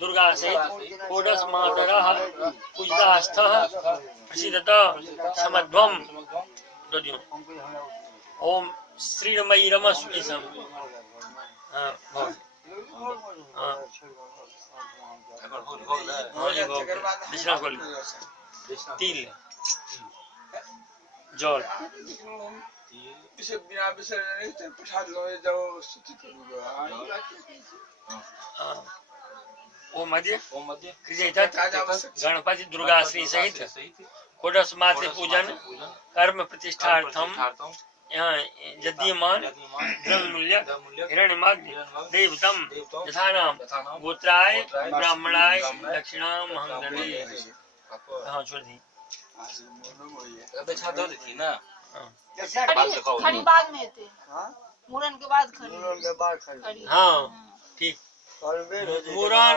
दुर्गा सहित षोडश मातरः पूजितास्थः प्रसीदत समध्वम् दद्युः। ओम श्रीरमयी रमस्वी सम तिल जल ओम मध्य गणपति दुर्गा श्री सहित षोडश मातृ पूजन कर्म प्रतिष्ठार्थम यहाँ यदीयमान द्रव्यमूल्य हिरण्यमग्नि देवतम यथानाम गोत्राय ब्राह्मणाय दक्षिणा महंगले। हाँ छोड़ दी थी ना खड़ी बाद में थे मुरन के बाद खड़ी। हाँ ठीक मुरन